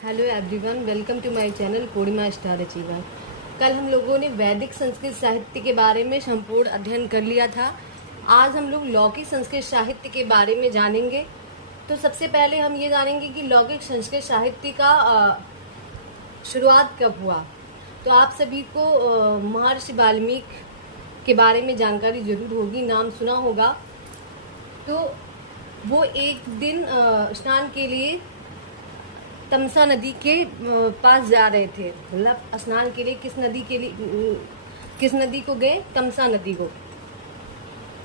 Hello everyone, welcome to my channel Purnima star achiever. कल हम लोगों ने वैदिक संस्कृत साहित्य के बारे में संपूर्ण अध्ययन कर लिया था। आज हम लोग लौकिक संस्कृत साहित्य के बारे में जानेंगे। तो सबसे पहले हम ये जानेंगे कि लौकिक संस्कृत साहित्य का शुरुआत कब हुआ। तो आप सभी को महर्षि वाल्मीकि के बारे में जानकारी जरूर होगी, नाम सुना होगा। तो वो एक दिन स्नान के लिए तमसा नदी के पास जा रहे थे। मतलब स्नान के लिए किस नदी को गए? तमसा नदी को।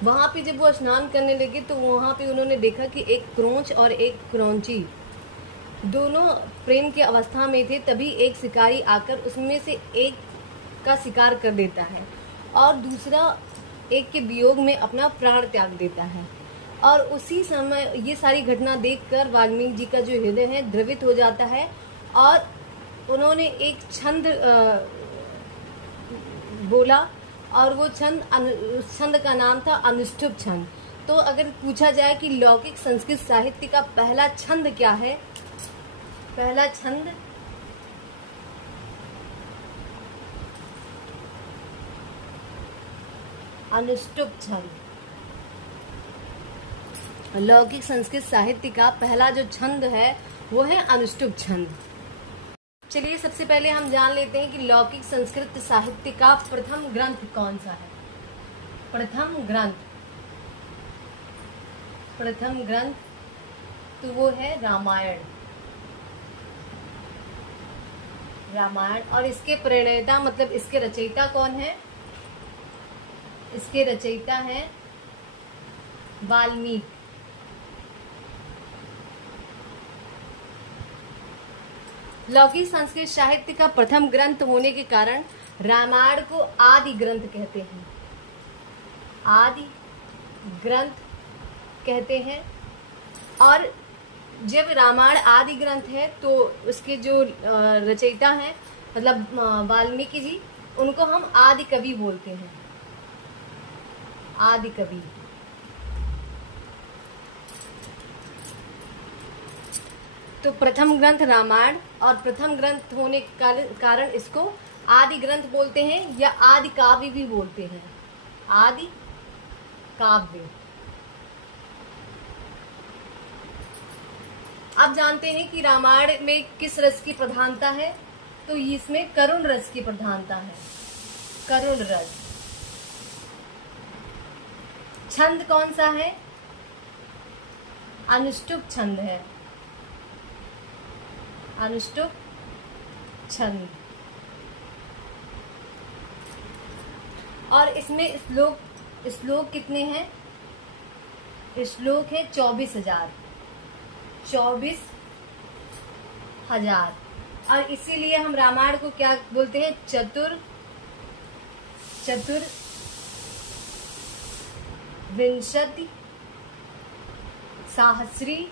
वहां पे जब वो स्नान करने लगे तो वहां पे उन्होंने देखा कि एक क्रोंच और एक क्रोंची दोनों प्रेम की अवस्था में थे। तभी एक शिकारी आकर उसमें से एक का शिकार कर देता है और दूसरा एक के वियोग में अपना प्राण त्याग देता है। और उसी समय ये सारी घटना देखकर वाल्मीकि जी का जो हृदय है द्रवित हो जाता है और उन्होंने एक छंद बोला और वो छंद का नाम था अनुष्टुप छंद। तो अगर पूछा जाए कि लौकिक संस्कृत साहित्य का पहला छंद क्या है, पहला छंद अनुष्टुप छंद। लौकिक संस्कृत साहित्य का पहला जो छंद है वो है अनुष्टुप छंद। चलिए सबसे पहले हम जान लेते हैं कि लौकिक संस्कृत साहित्य का प्रथम ग्रंथ कौन सा है। प्रथम ग्रंथ तो वो है रामायण। और इसके प्रणेता मतलब इसके रचयिता कौन है? इसके रचयिता है वाल्मीकि। लौकिक संस्कृत साहित्य का प्रथम ग्रंथ होने के कारण रामायण को आदि ग्रंथ कहते हैं। आदि ग्रंथ कहते हैं। और जब रामायण आदि ग्रंथ है तो उसके जो रचयिता हैं मतलब वाल्मीकि जी, उनको हम आदि कवि बोलते हैं। आदि कवि। तो प्रथम ग्रंथ रामायण और प्रथम ग्रंथ होने के कारण इसको आदि ग्रंथ बोलते हैं या आदि काव्य भी बोलते हैं। आदि काव्य। अब जानते हैं कि रामायण में किस रस की प्रधानता है। तो इसमें करुण रस की प्रधानता है। करुण रस। छंद कौन सा है? अनुष्टुप छंद है। अनुष्टुप छंद। और इसमें श्लोक कितने हैं? श्लोक है 24,000। 24,000। और इसीलिए हम रामायण को क्या बोलते हैं? चतुर्विंशति सहस्री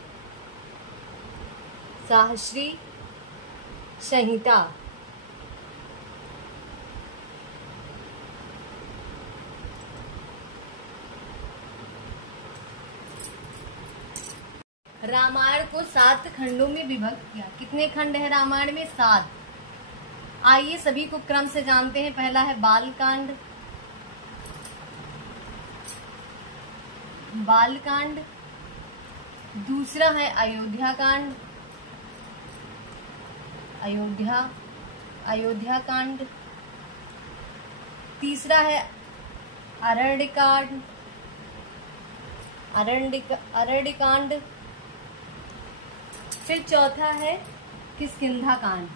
संहिता। रामायण को 7 खंडों में विभक्त किया। कितने खंड है रामायण में? 7। आइए सभी को क्रम से जानते हैं। पहला है बालकांड। दूसरा है अयोध्या कांड। तीसरा है अरण्य कांड। फिर चौथा है किष्किंधा कांड।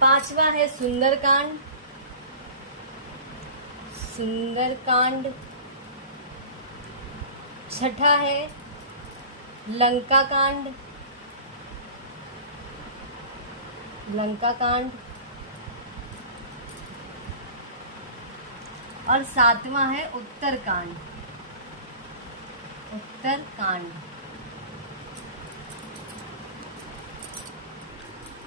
पांचवा है सुंदरकांड। छठा है लंका कांड। और 7वां है उत्तरकांड।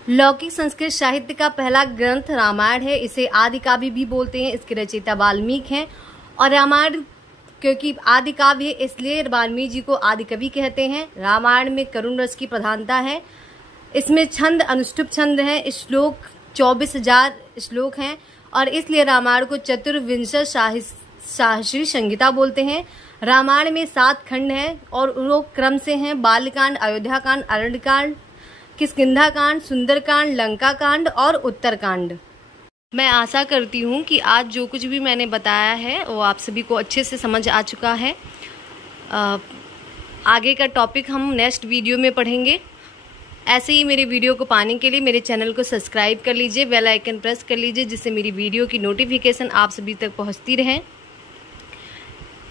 लौकिक संस्कृत साहित्य का पहला ग्रंथ रामायण है। इसे आदि काव्य भी बोलते हैं। इसके रचयिता वाल्मीकि हैं और रामायण क्योंकि आदि काव्य है इसलिए वाल्मीकि जी को आदि कवि कहते हैं। रामायण में करुण रस की प्रधानता है। इसमें छंद अनुष्टुप छंद हैं। श्लोक 24,000 श्लोक हैं और इसलिए रामायण को चतुर्विंश सहस्री संहिता बोलते हैं। रामायण में 7 खंड हैं और वो क्रम से हैं बालकांड, अयोध्याकांड, अरण्यकांड, किष्किंधाकांड, सुंदरकांड, लंकाकांड और उत्तरकांड। मैं आशा करती हूँ कि आज जो कुछ भी मैंने बताया है वो आप सभी को अच्छे से समझ आ चुका है। आगे का टॉपिक हम नेक्स्ट वीडियो में पढ़ेंगे। ऐसे ही मेरे वीडियो को पाने के लिए मेरे चैनल को सब्सक्राइब कर लीजिए, बेल आइकन प्रेस कर लीजिए जिससे मेरी वीडियो की नोटिफिकेशन आप सभी तक पहुँचती रहे।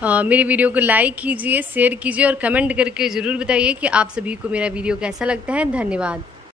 मेरी वीडियो को लाइक कीजिए, शेयर कीजिए और कमेंट करके ज़रूर बताइए कि आप सभी को मेरा वीडियो कैसा लगता है। धन्यवाद।